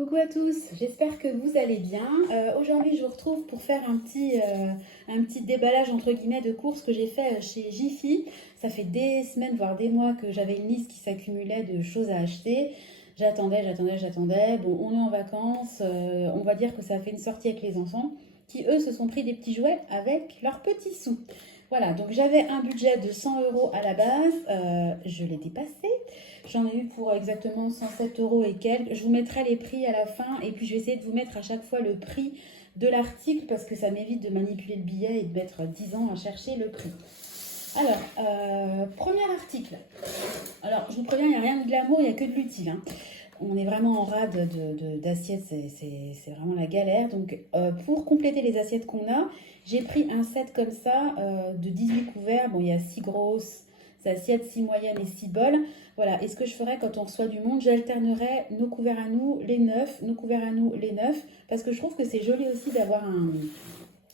Coucou à tous, j'espère que vous allez bien. Aujourd'hui, je vous retrouve pour faire un petit déballage entre guillemets de courses que j'ai fait chez Jiffy. Ça fait des semaines, voire des mois que j'avais une liste qui s'accumulait de choses à acheter. J'attendais. Bon, on est en vacances, on va dire que ça a fait une sortie avec les enfants qui, eux, se sont pris des petits jouets avec leurs petits sous. Voilà, donc j'avais un budget de 100 euros à la base, je l'ai dépassé. J'en ai eu pour exactement 107 euros et quelques. Je vous mettrai les prix à la fin et puis je vais essayer de vous mettre à chaque fois le prix de l'article parce que ça m'évite de manipuler le billet et de mettre 10 ans à chercher le prix. Alors, premier article. Alors, je vous préviens, il n'y a rien de glamour, il n'y a que de l'utile, hein. On est vraiment en rade d'assiettes, c'est vraiment la galère. Donc, pour compléter les assiettes qu'on a, j'ai pris un set comme ça de 18 couverts. Bon, il y a 6 grosses assiettes, 6 moyennes et 6 bols. Voilà, et ce que je ferais quand on reçoit du monde, j'alternerais nos couverts à nous, les neufs, nos couverts à nous, les neufs, parce que je trouve que c'est joli aussi d'avoir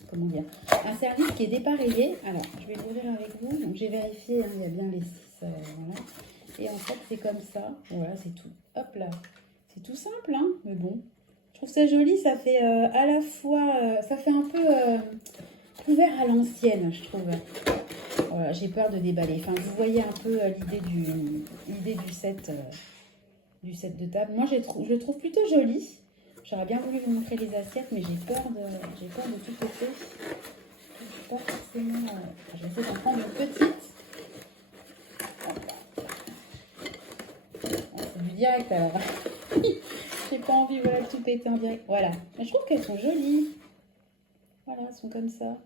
comment dire, un service qui est dépareillé. Alors, je vais l'ouvrir avec vous. Donc, j'ai vérifié, hein, il y a bien les 6, voilà. Et en fait, c'est comme ça. Voilà, c'est tout. Hop là. C'est tout simple, hein, mais bon. Je trouve ça joli. Ça fait à la fois... ça fait un peu couvert à l'ancienne, je trouve. Voilà, j'ai peur de déballer. Enfin, vous voyez un peu l'idée du set de table. Moi, je le trouve plutôt joli. J'aurais bien voulu vous montrer les assiettes, mais j'ai peur de tout péter. Je ne suis pas forcément... je vais essayer d'en prendre une petite. C'est du direct alors. J'ai pas envie voilà, de tout péter en direct. Voilà. Mais je trouve qu'elles sont jolies. Voilà, elles sont comme ça.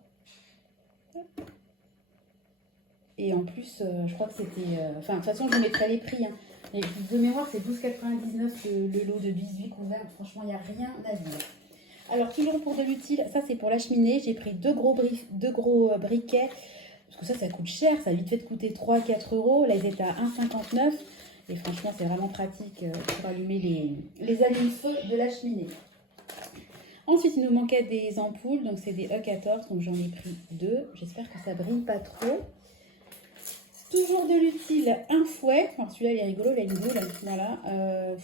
Et en plus, je crois que c'était... Enfin, de toute façon, je vous mettrai les prix. Hein. Et de mémoire, c'est 12,99 le lot de 18 couverts. Franchement, il n'y a rien à dire. Alors, toujours pour de l'utile, ça c'est pour la cheminée. J'ai pris deux gros briquets. Parce que ça coûte cher. Ça a vite fait de coûter 3-4 euros. Là, ils étaient à 1,59. Et franchement, c'est vraiment pratique pour allumer les allumes-feu de la cheminée. Ensuite, il nous manquait des ampoules. Donc, c'est des E14. Donc, j'en ai pris 2. J'espère que ça brille pas trop. Toujours de l'utile, un fouet. Alors, celui-là, il est rigolo. Il a une boule. Voilà.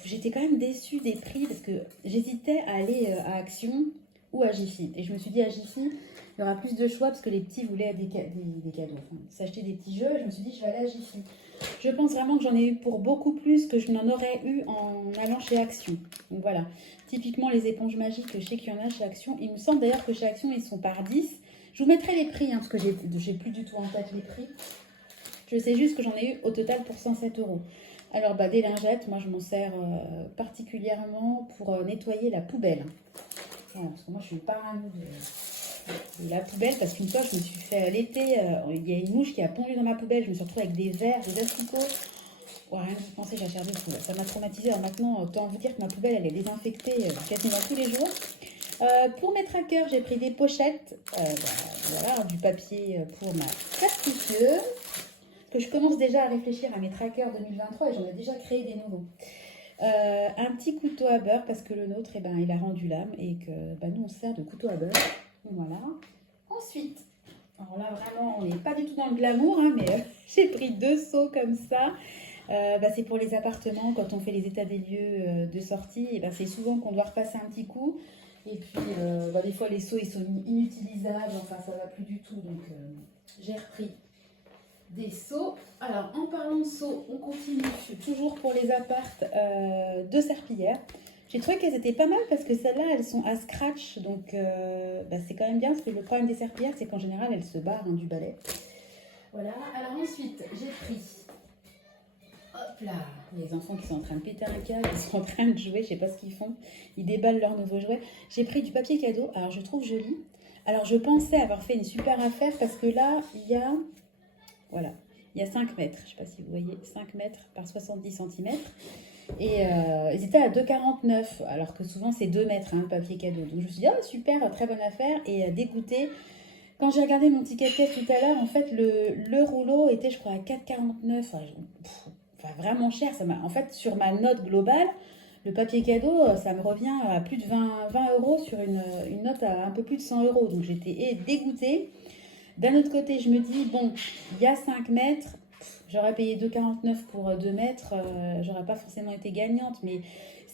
J'étais quand même déçue des prix parce que j'hésitais à aller à Action ou à Jiffy. Et je me suis dit, à Jiffy, il y aura plus de choix parce que les petits voulaient des cadeaux. Enfin, s'acheter des petits jeux. Je me suis dit, je vais aller à Jiffy. Je pense vraiment que j'en ai eu pour beaucoup plus que je n'en aurais eu en allant chez Action. Donc voilà, typiquement les éponges magiques, je sais qu'il y en a chez Action. Il me semble d'ailleurs que chez Action, ils sont par 10. Je vous mettrai les prix, hein, parce que j'ai plus du tout en tête les prix. Je sais juste que j'en ai eu au total pour 107 euros. Alors, des lingettes, moi je m'en sers particulièrement pour nettoyer la poubelle. Voilà, parce que moi je suis parano de la poubelle parce qu'une fois je me suis fait l'été, il y a une mouche qui a pondu dans ma poubelle, je me suis retrouvée avec des verres, des asticots. Oh, rien que penser, j'ai la chair de fou. Ça m'a traumatisée. Alors maintenant, autant vous dire que ma poubelle elle est désinfectée quasiment tous les jours. Pour mes trackers, j'ai pris des pochettes, voilà, du papier pour ma classifieur. Que je commence déjà à réfléchir à mes trackers 2023 et j'en ai déjà créé des nouveaux. Un petit couteau à beurre parce que le nôtre, il a rendu l'âme et que nous, on se sert de couteau à beurre. Voilà. Ensuite, alors là, vraiment, on n'est pas du tout dans le glamour, hein, mais j'ai pris 2 seaux comme ça. C'est pour les appartements, quand on fait les états des lieux de sortie, et c'est souvent qu'on doit repasser un petit coup. Et puis, des fois, les seaux, ils sont inutilisables, enfin, ça va plus du tout. Donc, j'ai repris des seaux. Alors, en parlant de seaux, on continue toujours pour les appartes de serpillière. J'ai trouvé qu'elles étaient pas mal parce que celles-là, elles sont à scratch. Donc, c'est quand même bien parce que le problème des serpillières, c'est qu'en général, elles se barrent du balai. Voilà. Alors ensuite, j'ai pris... Hop là, les enfants qui sont en train de péter un câble, ils sont en train de jouer, je sais pas ce qu'ils font. Ils déballent leurs nouveaux jouets. J'ai pris du papier cadeau. Alors, je trouve joli. Alors, je pensais avoir fait une super affaire parce que là, il y a... Voilà, il y a 5 mètres, je ne sais pas si vous voyez, 5 mètres par 70 cm. Et ils étaient à 2,49, alors que souvent c'est 2 mètres, hein, le papier cadeau. Donc je me suis dit, oh super, très bonne affaire. Et dégoûtée, quand j'ai regardé mon ticket de caisse tout à l'heure, en fait, le rouleau était, je crois, à 4,49. Enfin, vraiment cher. En fait, sur ma note globale, le papier cadeau, ça me revient à plus de 20 euros sur une note à un peu plus de 100 euros. Donc j'étais dégoûtée. D'un autre côté, je me dis, bon, il y a 5 mètres, j'aurais payé 2,49 pour 2 mètres, j'aurais pas forcément été gagnante, mais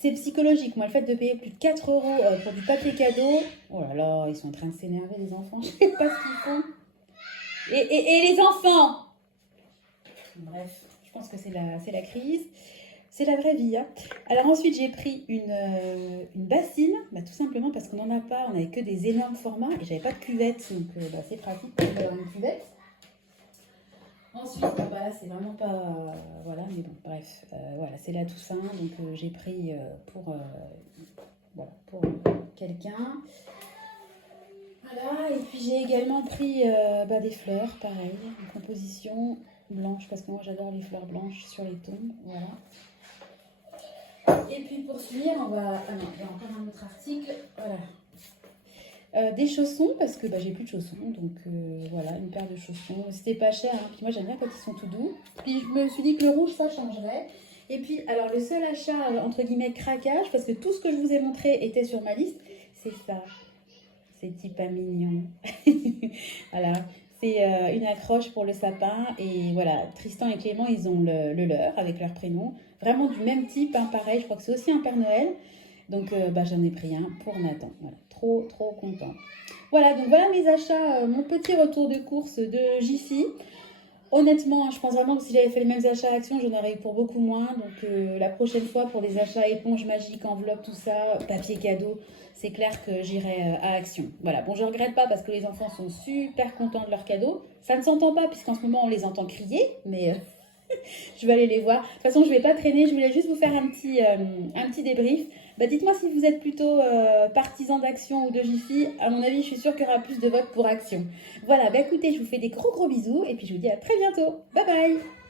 c'est psychologique. Moi, le fait de payer plus de 4 euros pour du papier cadeau, oh là là, ils sont en train de s'énerver, les enfants. Je sais pas ce qu'ils font. Et les enfants! Bref, je pense que c'est la crise. C'est la vraie vie. Hein. Alors ensuite, j'ai pris une bassine, bah, tout simplement parce qu'on n'en a pas. On n'avait que des énormes formats et j'avais pas de cuvette. Donc bah, c'est pratique d'avoir une cuvette. Ensuite, bah, là, c'est vraiment pas... voilà, mais bon, bref. Voilà, c'est la Toussaint. Donc j'ai pris pour quelqu'un. Voilà, et puis j'ai également pris des fleurs, pareil, en composition blanche, parce que moi j'adore les fleurs blanches sur les tombes, voilà. Et puis pour finir, on va... Ah non, il y a encore un autre article, voilà. Des chaussons, parce que j'ai plus de chaussons, donc voilà, une paire de chaussons. C'était pas cher, hein. Puis moi j'aime bien quand ils sont tout doux. Puis je me suis dit que le rouge, ça changerait. Et puis, alors le seul achat, entre guillemets, craquage, parce que tout ce que je vous ai montré était sur ma liste, c'est ça. Ces petits pas mignons. Voilà, c'est une accroche pour le sapin. Et voilà, Tristan et Clément, ils ont le leur avec leur prénom. Vraiment du même type, hein, pareil. Je crois que c'est aussi un Père Noël. Donc j'en ai pris un pour Nathan. Voilà, trop, trop content. Voilà, donc voilà mes achats, mon petit retour de course de Jiffy. Honnêtement, je pense vraiment que si j'avais fait les mêmes achats à Action, j'en aurais eu pour beaucoup moins. Donc la prochaine fois, pour les achats éponge magique, enveloppe, tout ça, papier cadeau, c'est clair que j'irai à Action. Voilà, bon, je regrette pas parce que les enfants sont super contents de leurs cadeaux. Ça ne s'entend pas puisqu'en ce moment, on les entend crier, mais je vais aller les voir. De toute façon, je ne vais pas traîner, je voulais juste vous faire un petit débrief. Dites-moi si vous êtes plutôt partisan d'Action ou de Jiffy. À mon avis, je suis sûre qu'il y aura plus de votes pour Action. Voilà, écoutez, je vous fais des gros bisous et puis je vous dis à très bientôt. Bye bye!